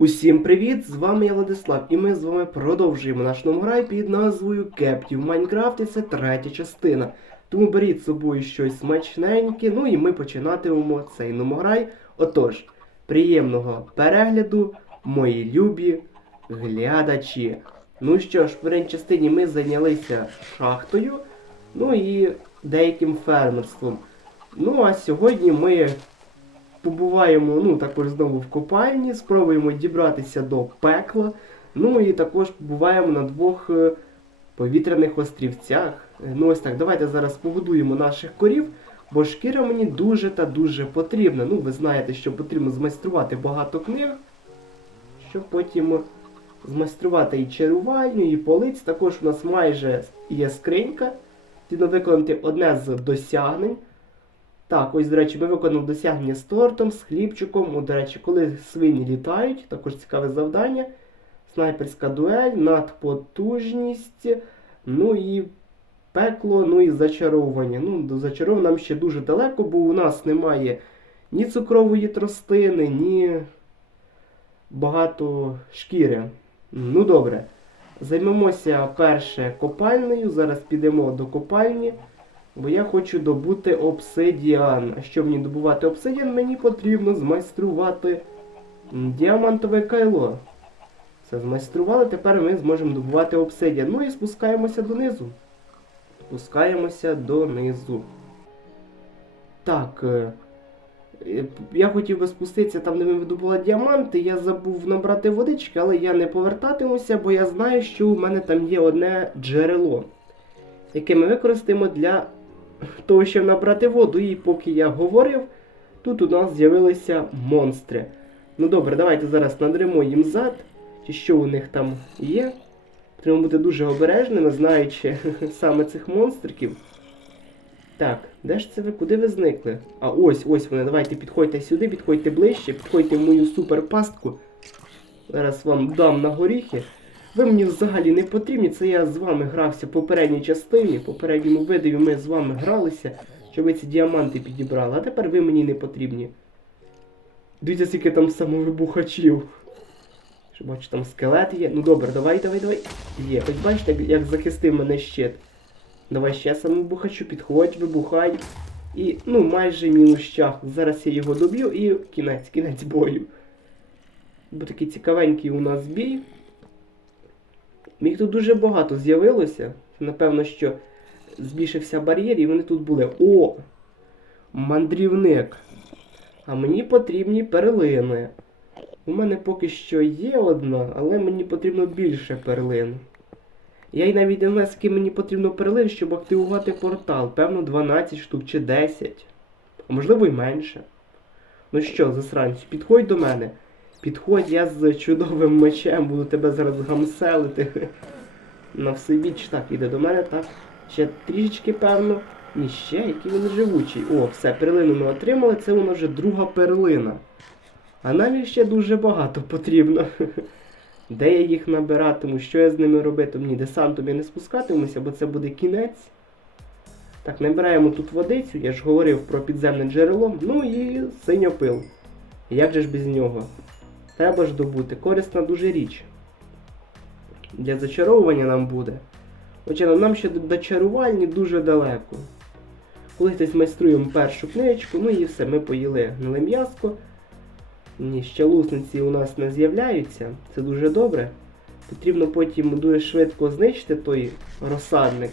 Усім привіт! З вами я Владислав, і ми з вами продовжуємо наш номграй під назвою Кептів Майнкрафт, і це третя частина. Тому беріть з собою щось смачненьке, ну і ми починатимемо цей номграй. Отож, приємного перегляду, мої любі глядачі. Ну що ж, в першій частині ми зайнялися шахтою, ну і деяким фермерством. Ну а сьогодні ми побуваємо ну, також знову в копальні, спробуємо дібратися до пекла. Ну і також побуваємо на двох е, повітряних острівцях. Е, Ну ось так, давайте зараз погодуємо наших корів, бо шкіра мені дуже та дуже потрібна. Ну, ви знаєте, що потрібно змайструвати багато книг, щоб потім змайструвати і чарувальню, і полиць. Також у нас майже є скринька. Потрібно виконати одне з досягнень. Так, ось, до речі, ми виконали досягнення з тортом, з хлібчиком. О, до речі, коли свині літають, також цікаве завдання. Снайперська дуель, надпотужність, ну і пекло, ну і зачаровування. Ну, до зачаровування нам ще дуже далеко, бо у нас немає ні цукрової тростини, ні багато шкіри. Ну добре. Займемося перше копальнею. Зараз підемо до копальні. Бо я хочу добути обсидіан. А щоб мені добувати обсидіан, мені потрібно змайструвати діамантове кайло. Все, змайстрували, тепер ми зможемо добувати обсидіан. Ну і спускаємося донизу. Спускаємося донизу. Так. е, е, Я хотів би спуститися там, де ми видобували діаманти. Я забув набрати водички, але я не повертатимуся, бо я знаю, що у мене там є одне джерело, яке ми використаємо для того, щоб набрати воду. І поки я говорив, тут у нас з'явилися монстри. Ну добре, давайте зараз надримо їм зад, чи що у них там є. Треба бути дуже обережними, знаючи саме цих монстриків. Так, де ж це ви? Куди ви зникли? А ось, ось вони. Давайте підходьте сюди, підходьте ближче, підходьте в мою суперпастку. Зараз вам дам на горіхи. Ви мені взагалі не потрібні. Це я з вами грався в попередній частині, в попередньому видові ми з вами гралися, щоб ви ці діаманти підібрали, а тепер ви мені не потрібні. Дивіться, скільки там самовибухачів. Що бачу, там скелет є. Ну добре, давай, давай, давай. Є. Ось бачите, як- захистив мене щит. Давай ще самовибухачу, підходь, вибухай. І, ну, майже мінус час. Зараз я його доб'ю і кінець, кінець бою. Бо такий цікавенький у нас бій. Їх тут дуже багато з'явилося. Напевно, що збільшився бар'єр і вони тут були. О! Мандрівник. А мені потрібні перлини. У мене поки що є одна, але мені потрібно більше перлин. Я й навіть не знаю, скільки мені потрібно перлин, щоб активувати портал. Певно, 12 штук чи 10. А можливо й менше. Ну що, засранцю, підходь до мене. Підходь, я з чудовим мечем буду тебе зараз гамселити. На всебіч. Так, іде до мене, так. Ще трішечки, певно. Ні, ще, який він живучий. О, все, перлину ми отримали, це нас вже друга перлина. А нам ще дуже багато потрібно. Де я їх набиратиму, що я з ними робитиму? Ні, десантом я не спускатимуся, бо це буде кінець. Так, набираємо тут водицю, я ж говорив про підземне джерело. Ну і синьопил. Як же ж без нього? Треба ж добути. Корисна дуже річ. Для зачаровування нам буде. Хоча нам ще до чарувальні дуже далеко. Колись десь майструємо першу книжечку, ну і все, ми поїли гниле м'яско. Ще лусниці у нас не з'являються. Це дуже добре. Потрібно потім дуже швидко знищити той розсадник,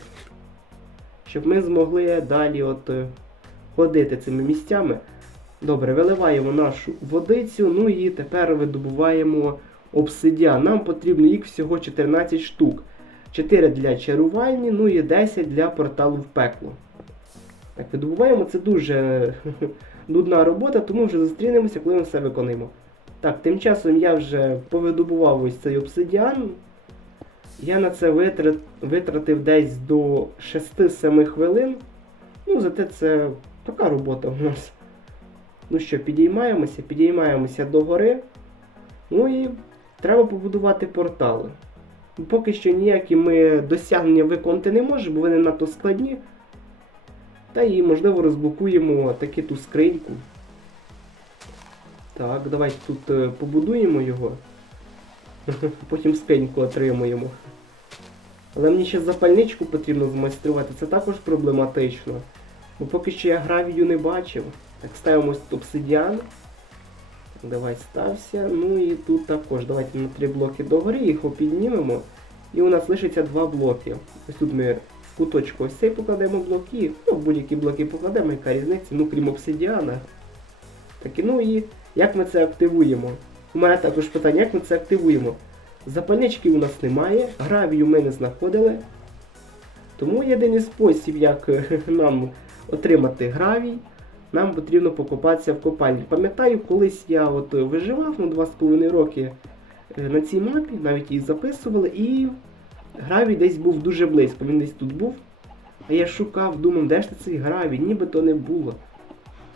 щоб ми змогли далі от е, ходити цими місцями. Добре, виливаємо нашу водицю, ну і тепер видобуваємо обсидіан. Нам потрібно їх всього 14 штук. 4 для чарувальні, ну і 10 для порталу в пекло. Так, видобуваємо, це дуже нудна робота, тому вже зустрінемося, коли ми все виконаємо. Так, тим часом я вже повидобував ось цей обсидіан. Я на це витрат, витратив десь до 6-7 хвилин. Ну, зате це така робота в нас. Ну що, підіймаємося, підіймаємося до гори. Ну і треба побудувати портали. Поки що ніякі ми досягнення виконати не можемо, бо вони надто складні. Та і, можливо, розблокуємо таки ту скриньку. Так, давайте тут е, побудуємо його. Потім скриньку отримуємо. Але мені ще запальничку потрібно змайструвати, це також проблематично. Бо поки що я гравію не бачив. Так, ставимо обсидіан. Давай стався. Ну і тут також. Давайте на три блоки догори, їх піднімемо. І у нас лишиться два блоки. Ось тут ми в куточку ось цей покладемо блок і ну, будь-які блоки покладемо, яка різниця, ну крім обсидіана. Так, ну і як ми це активуємо? У мене також питання, як ми це активуємо? Запальнички у нас немає, гравію ми не знаходили. Тому єдиний спосіб, як е, нам отримати гравій, нам потрібно покопатися в копальні. Пам'ятаю, колись я от виживав ну, 2,5 роки е, на цій мапі, навіть її записували, і гравій десь був дуже близько. Він десь тут був. А я шукав, думав, де ж ти цей гравій, ніби то не було.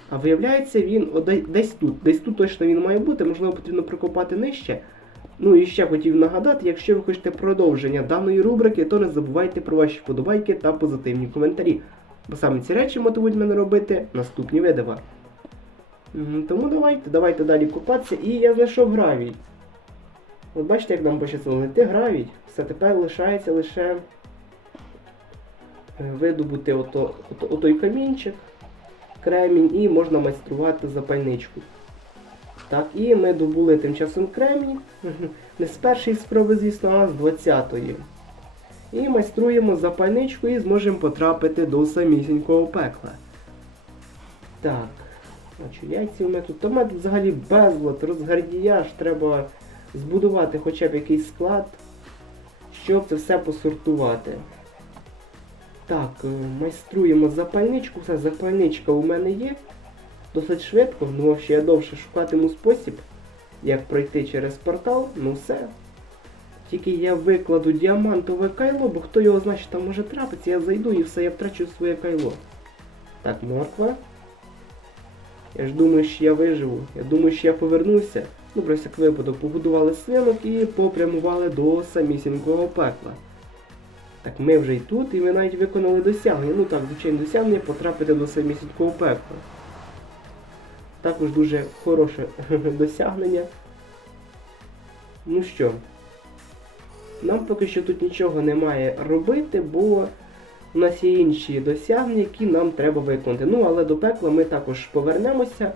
А виявляється, він десь тут. Десь тут точно він має бути, можливо, потрібно прокопати нижче. Ну і ще хотів нагадати, якщо ви хочете продовження даної рубрики, то не забувайте про ваші вподобайки та позитивні коментарі. Бо саме ці речі мотивують мене робити наступні видива. Тому давайте, давайте далі копатися. І я знайшов гравій. От бачите, як нам пощастило знайти гравій. Все тепер лишається лише е, видобути ото, ото, отой камінчик, кремінь і можна майструвати запальничку. Так, і ми добули тим часом кремінь. Не з першої спроби, звісно, а з 20-ї. І майструємо запальничку і зможемо потрапити до самісінького пекла. Так. Значить, яйці у мене тут. Тут взагалі безлад, розгардіяж, треба збудувати хоча б якийсь склад, щоб це все посортувати. Так, е, майструємо запальничку. Все, запальничка у мене є. Досить швидко, ну ще я довше шукатиму спосіб, як пройти через портал, ну все. Тільки я викладу діамантове кайло, бо хто його що там може трапитися, я зайду і все, я втрачу своє кайло. Так, морква. Я ж думаю, що я виживу. Я думаю, що я повернуся. Ну, про всяк випадок, погодували свинок і попрямували до самісінького пекла. Так, ми вже й тут, і ми навіть виконали досягнення. Ну так, звичайно, досягнення потрапити до самісінького пекла. Також дуже хороше досягнення. Ну що, нам поки що тут нічого немає робити, бо у нас є інші досягнення, які нам треба виконати. Ну, але до пекла ми також повернемося.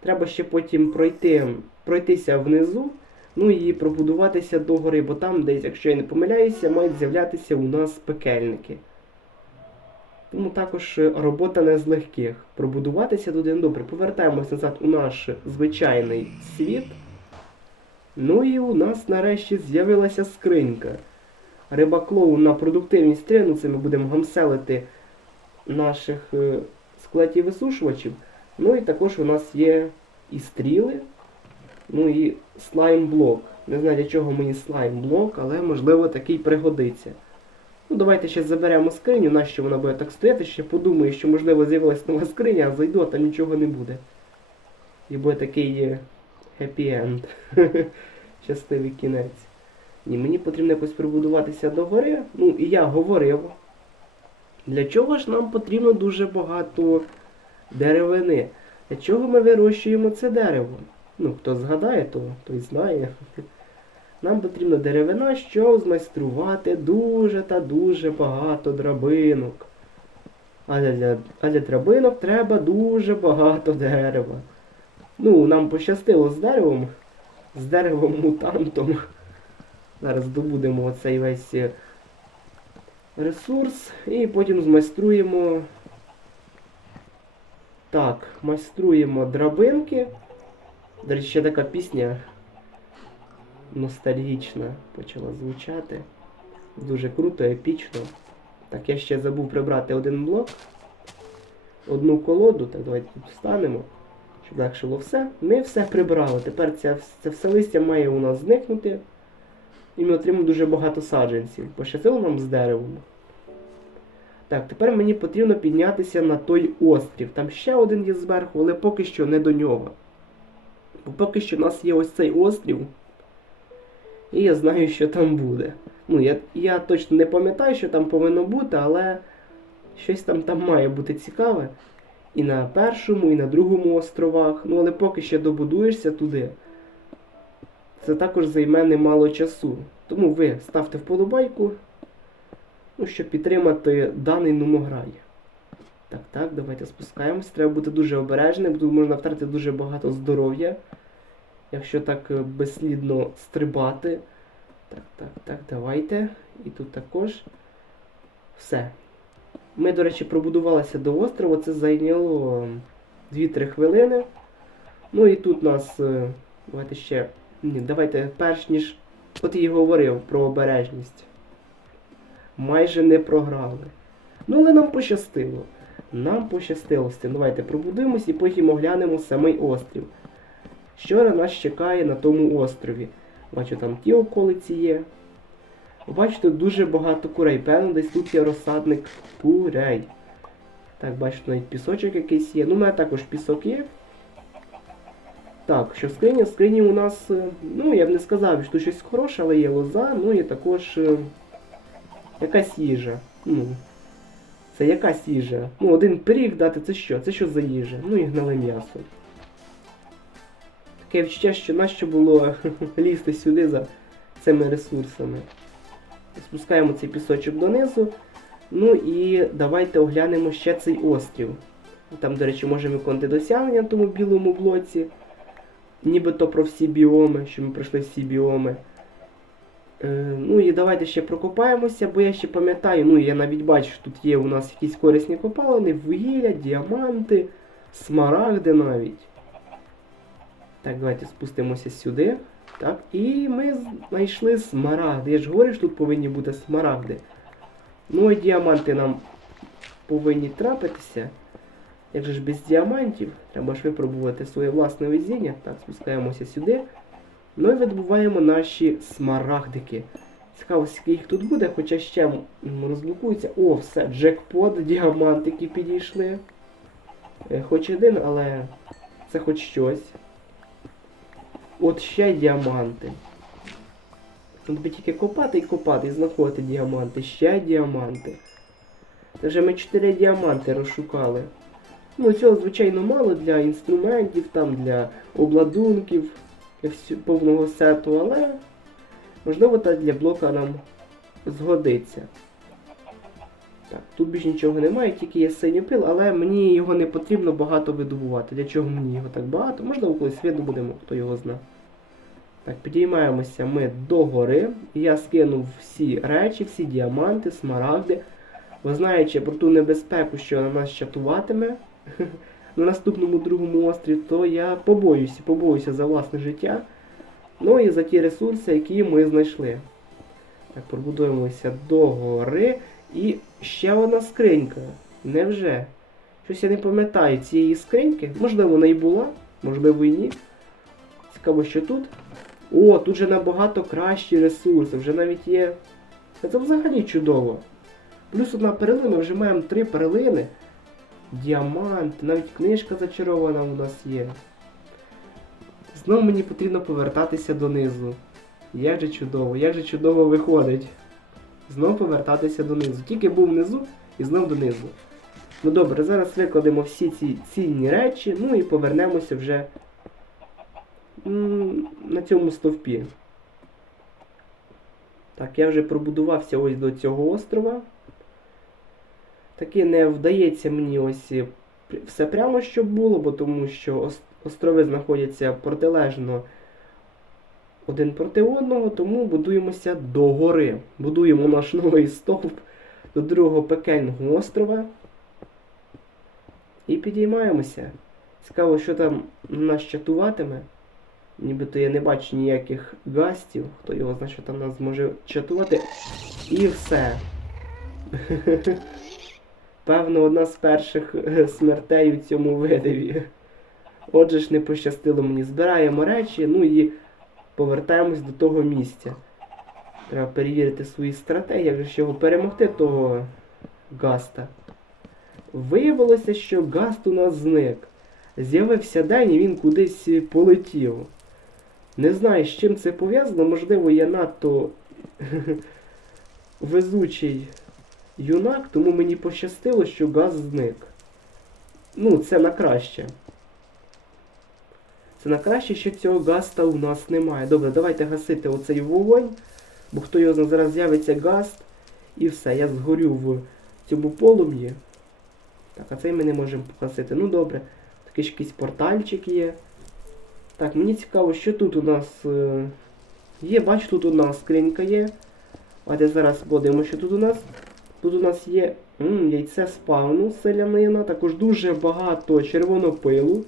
Треба ще потім пройти, пройтися внизу, ну і пробудуватися до гори, бо там десь, якщо я не помиляюся, мають з'являтися у нас пекельники. Тому також робота не з легких. Пробудуватися туди ну, добре. Повертаємось назад у наш звичайний світ. Ну і у нас нарешті з'явилася скринька. Рибаклоу на продуктивність 3, ну це ми будемо гамселити наших е, скелетів висушувачів. Ну і також у нас є і стріли, ну і слайм-блок. Не знаю для чого мені слайм-блок, але можливо такий пригодиться. Ну, давайте ще заберемо скриню, нащо вона буде так стояти, ще подумаю, що можливо з'явилась нова скриня, а зайду, а там нічого не буде. І буде такий хеппі-енд. Щасливий кінець. Ні, мені потрібно якось прибудуватися до гори. Ну, і я говорив. Для чого ж нам потрібно дуже багато деревини? Для чого ми вирощуємо це дерево? Ну, хто згадає, то той знає. Нам потрібна деревина, щоб змайструвати дуже та дуже багато драбинок. А для, а для драбинок треба дуже багато дерева. Ну, нам пощастило з деревом, з деревом мутантом. Зараз добудемо оцей весь е, ресурс і потім змайструємо. Так, майструємо драбинки. До речі, ще така пісня ностальгічна почала звучати. Дуже круто, епічно. Так, я ще забув прибрати один блок, одну колоду. Так, давайте тут встанемо, було все. Ми все прибрали. Тепер це, це все листя має у нас зникнути. І ми отримаємо дуже багато саджанців. Пощастило нам з деревом. Так, тепер мені потрібно піднятися на той острів. Там ще один є зверху, але поки що не до нього. Бо поки що у нас є ось цей острів. І я знаю, що там буде. Ну, я, я точно не пам'ятаю, що там повинно бути, але щось там там має бути цікаве. І на першому, і на другому островах. Ну, але поки ще добудуєшся туди. це також займе немало часу. Тому ви ставте вподобайку, ну, щоб підтримати даний номограй. Так, так, давайте спускаємось. Треба бути дуже обережним, бо можна втратити дуже багато здоров'я. Якщо так е, безслідно стрибати. Так, так, так, давайте. І тут також. Все. Ми, до речі, пробудувалися до острова. Це зайняло 2-3 хвилини. Ну і тут нас. е, Давайте ще. Ні, давайте перш ніж. От і говорив про обережність. Майже не програли. Ну, але нам пощастило. Нам пощастило. Давайте пробудуємось і потім оглянемо самий острів. Що на нас чекає на тому острові? Бачу, там ті околиці є. Бачите, дуже багато курей. Певно, десь тут є розсадник курей. Так, бачите, навіть пісочок якийсь є. Ну, у мене також пісок є. Так, що в скрині? У нас, е, ну, я б не сказав, що тут щось хороше, але є лоза, ну і також е, якась їжа. Ну, це якась їжа. Ну, один пиріг дати, це що? Це що за їжа? Ну і гнале м'ясо. Таке відчуття, що нащо було лізти сюди за цими ресурсами. Спускаємо цей пісочок донизу. Ну і давайте оглянемо ще цей острів. Там, до речі, можемо виконати досягнення на тому білому блоці. Нібито про всі біоми, що ми пройшли всі біоми. Е, ну і давайте ще прокопаємося, бо я ще пам'ятаю, ну я навіть бачу, що тут є у нас якісь корисні копалини, вугілля, діаманти, смарагди навіть. Так, давайте спустимося сюди. Так, і ми знайшли смарагди. Я ж говорю, що тут повинні бути смарагди. Ну і діаманти нам повинні трапитися. Як же ж без діамантів? Треба ж випробувати своє власне везіння. Так, спускаємося сюди. Ну і видобуваємо наші смарагдики. Цікаво, скільки їх тут буде, хоча ще розблокується. О, все, джекпот, діамантики підійшли. Е, Хоч один, але це хоч щось. От ще діаманти. Би тільки копати і копати і знаходити діаманти. Ще діаманти. Це вже ми 4 діаманти розшукали. Ну, цього, звичайно, мало для інструментів, там, для обладунків, для повного сету, але можливо так для блока нам згодиться. Так, тут більш нічого немає, тільки є синій пил, але мені його не потрібно багато видобувати. Для чого мені його так багато? Можливо, колись видобудемо, хто його зна. Так, підіймаємося ми до гори. Я скинув всі речі, всі діаманти, смарагди. Бо знаючи про ту небезпеку, що на нас чатуватиме на наступному другому острові, то я побоюся, побоюся за власне життя. Ну і за ті ресурси, які ми знайшли. Так, пробудуємося до гори. І ще одна скринька. Невже? Щось я не пам'ятаю цієї скриньки. Можливо, вона і була, можливо і ні. Цікаво, що тут. О, тут же набагато кращі ресурси, вже навіть є. Це взагалі чудово. Плюс одна перлина, ми вже маємо три перлини. Діамант, навіть книжка зачарована у нас є. Знову мені потрібно повертатися донизу. Як же чудово, як же чудово виходить. Знов повертатися донизу. Тільки був внизу і знов донизу. Ну добре, зараз викладемо всі ці цінні речі, ну і повернемося вже на цьому стовпі. Так, я вже пробудувався ось до цього острова. Таки не вдається мені ось все прямо, щоб було, бо тому що острови знаходяться протилежно один проти одного, тому будуємося до гори. Будуємо наш новий стовп до другого пекельного острова. І підіймаємося. Цікаво, що там нас чатуватиме. Нібито я не бачу ніяких гастів, хто його знає, що там нас зможе чатувати. І все. Певно, одна з перших е, смертей у цьому видиві. Отже ж, не пощастило мені. Збираємо речі, ну і повертаємось до того місця. Треба перевірити свої стратегії, як же його перемогти, того Гаста. Виявилося, що Гаст у нас зник. З'явився день і він кудись полетів. Не знаю, з чим це пов'язано, можливо, я надто везучий юнак, тому мені пощастило, що газ зник. Ну, це на краще. Це на краще, що цього гаста у нас немає. Добре, давайте гасити оцей вогонь, бо хто його зараз з'явиться гаст. І все, я згорю в цьому полум'ї. Так, а цей ми не можемо погасити. Ну добре. Такий ж якийсь портальчик є. Так, мені цікаво, що тут у нас е, є. Бач, тут у нас скринька є. Давайте зараз подивимо, що тут у нас. Тут у нас є м, яйце спавну селянина, також дуже багато червонопилу.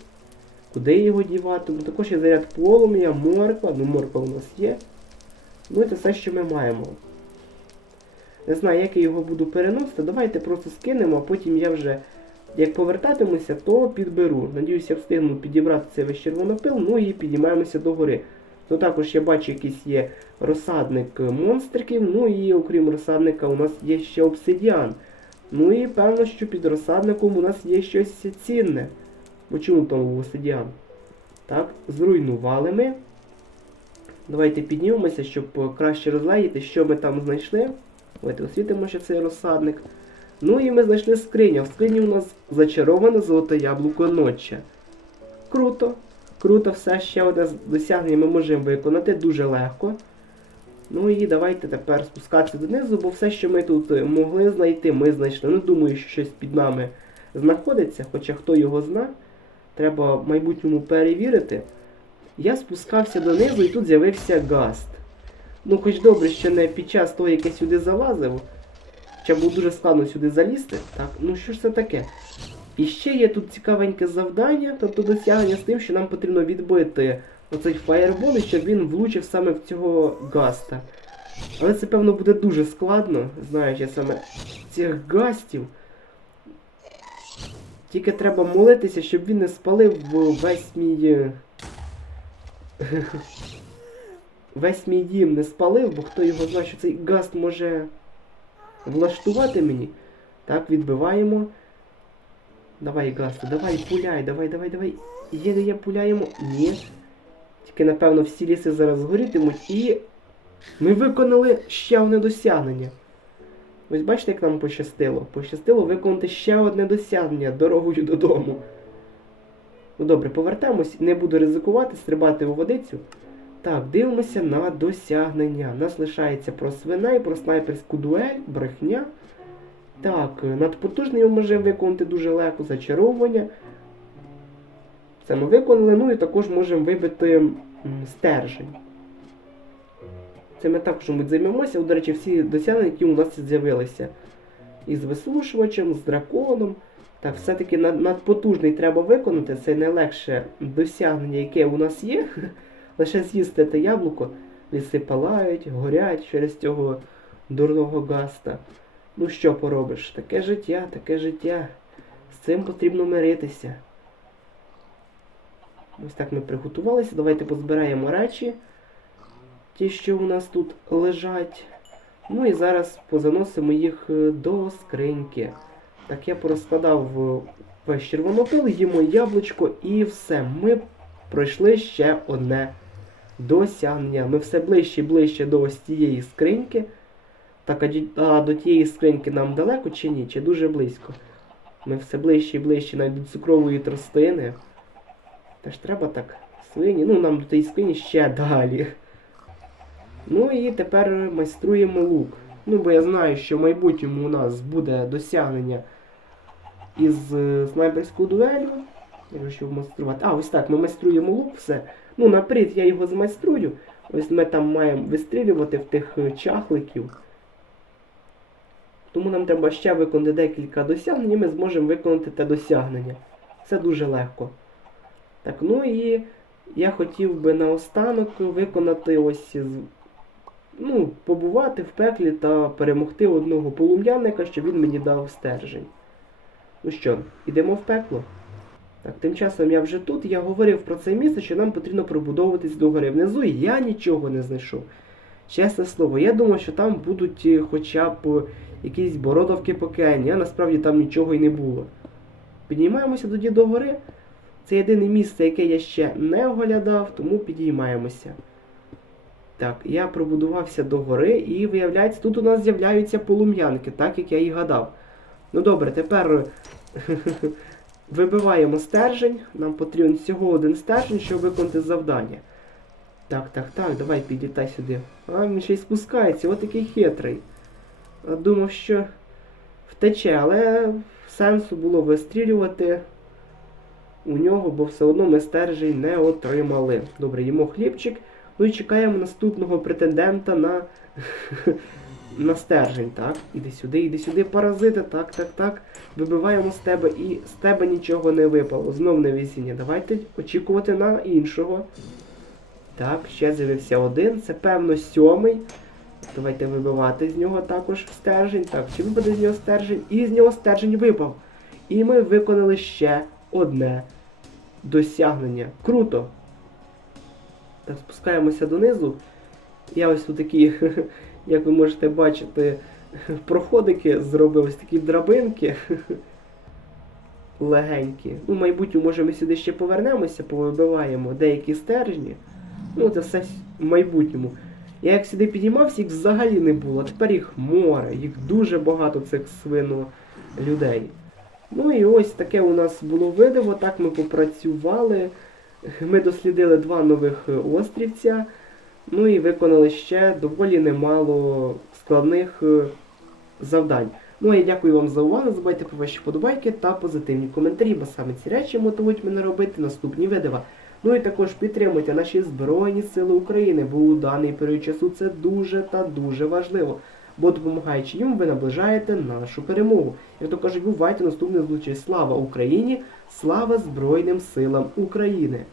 Куди його дівати? Ну, також є заряд полум'я, морква. Ну, морква у нас є. Ну, це все, що ми маємо. Не знаю, як я його буду переносити. Давайте просто скинемо, а потім я вже, як повертатимуся, то підберу. Надіюся, встигну підібрати цей весь червонопил, ну і підіймаємося до гори. Ну також я бачу, якийсь є розсадник монстриків, ну і окрім розсадника у нас є ще обсидіан. Ну і певно, що під розсадником у нас є щось цінне. Там був? Так, зруйнували ми. Давайте піднімемося, щоб краще розглядіти, що ми там знайшли. Давайте освітимо ще цей розсадник. Ну і ми знайшли скриню. В скрині у нас зачароване золоте яблуко ночі. Круто. Круто, все ще одне досягнення ми можемо виконати дуже легко. Ну і давайте тепер спускатися донизу, бо все, що ми тут могли знайти, ми знайшли. Не думаю, що щось під нами знаходиться, хоча хто його зна, треба в майбутньому перевірити. Я спускався донизу і тут з'явився гаст. Ну, хоч добре, що не під час того, як я сюди залазив. Хоча було дуже складно сюди залізти. Так, ну що ж це таке? І ще є тут цікавеньке завдання, тобто досягнення з тим, що нам потрібно відбити оцей фаєрбол, і щоб він влучив саме в цього гаста. Але це, певно, буде дуже складно, знаючи саме цих гастів. Тільки треба молитися, щоб він не спалив весь мій. е, Весь мій дім не спалив, бо хто його знає, що цей гаст може влаштувати мені. Так, відбиваємо. Давай, Гаста, давай, пуляй, давай, давай, давай. Є, є, пуляємо. Ні. Тільки, напевно, всі ліси зараз згорітимуть і. Ми виконали ще одне досягнення. Ось бачите, як нам пощастило? Пощастило виконати ще одне досягнення дорогою додому. Ну добре, повертаємось, не буду ризикувати, стрибати у водицю. Так, дивимося на досягнення. Нас лишається про свиней, про снайперську дуель, брехня. Так, надпотужний ми можемо виконати дуже легко зачаровування. Це ми виконали, ну і також можемо вибити стержень. Це ми також мабуть, займемося. До речі, всі досягнення, які у нас з'явилися. Із вислушувачем, з драконом. Так, все-таки надпотужний треба виконати. Це найлегше досягнення, яке у нас є. Лише з'їсти те яблуко, ліси палають, горять через цього дурного гаста. Ну що поробиш? Таке життя, таке життя. З цим потрібно миритися. Ось так ми приготувалися. Давайте позбираємо речі. Ті, що у нас тут лежать. Ну і зараз позаносимо їх е, до скриньки. Так, я порозкладав е, весь червонопил, їмо яблучко і все. Ми пройшли ще одне досягнення. Ми все ближче і ближче до ось цієї скриньки. Так, а, а до тієї скриньки нам далеко чи ні? Чи дуже близько? Ми все ближче і ближче навіть до цукрової тростини. Теж треба так. Свині. Ну, нам до тієї скрині ще далі. Ну і тепер майструємо лук. Ну, бо я знаю, що в майбутньому у нас буде досягнення із е, снайперською дуелю. Я що майструвати. А, ось так, ми майструємо лук, все. Ну, наперед я його змайструю. Ось ми там маємо вистрілювати в тих е, чахликів. Тому нам треба ще виконати декілька досягнень, і ми зможемо виконати те досягнення. Це дуже легко. Так, ну і я хотів би наостанок виконати ось ну, побувати в пеклі та перемогти одного полум'янника, щоб він мені дав стержень. Ну що, ідемо в пекло? Так, тим часом я вже тут, я говорив про це місце, що нам потрібно пробудовуватись до гори. Внизу я нічого не знайшов. Чесне слово, я думав, що там будуть е, хоча б якісь бородавки покені, а насправді там нічого й не було. Піднімаємося тоді до гори. Це єдине місце, яке я ще не оглядав, тому підіймаємося. Так, я пробудувався до гори і виявляється, тут у нас з'являються полум'янки, так як я і гадав. Ну добре, тепер Вибиваємо стержень. Нам потрібен всього один стержень, щоб виконати завдання. Так, так, так, давай підлітай сюди. А, він ще й спускається, от такий хитрий. Думав, що втече, але сенсу було вистрілювати у нього, бо все одно ми стержень не отримали. Добре, їмо хлібчик. Ну і чекаємо наступного претендента на, на стержень. Так, іди сюди, іди сюди, паразити. Так, так, так. Вибиваємо з тебе і з тебе нічого не випало. Знов не весіння. Давайте очікувати на іншого. Так, ще з'явився один. Це певно сьомий. Давайте вибивати з нього також стержень. Так, чи випаде з нього стержень? І з нього стержень випав. І ми виконали ще одне досягнення. Круто! Так, спускаємося донизу. Я ось тут такі, як ви можете бачити, проходики зробив, ось такі драбинки. Легенькі. Ну, в майбутньому, може, ми сюди ще повернемося, повибиваємо деякі стержні. Ну, це все в майбутньому. Я як сюди підіймався, їх взагалі не було. Тепер їх море, їх дуже багато цих свино людей. Ну і ось таке у нас було видиво, так ми попрацювали. Ми дослідили два нових острівця. Ну і виконали ще доволі немало складних е, завдань. Ну а я дякую вам за увагу. Забувайте про ваші вподобайки та позитивні коментарі, бо саме ці речі мотивують мене робити наступні видива. Ну і також підтримуйте наші Збройні Сили України, бо у даний період часу це дуже та дуже важливо. Бо допомагаючи їм, ви наближаєте нашу перемогу. Як то кажуть, бувайте наступних зустрічей. Слава Україні! Слава Збройним силам України!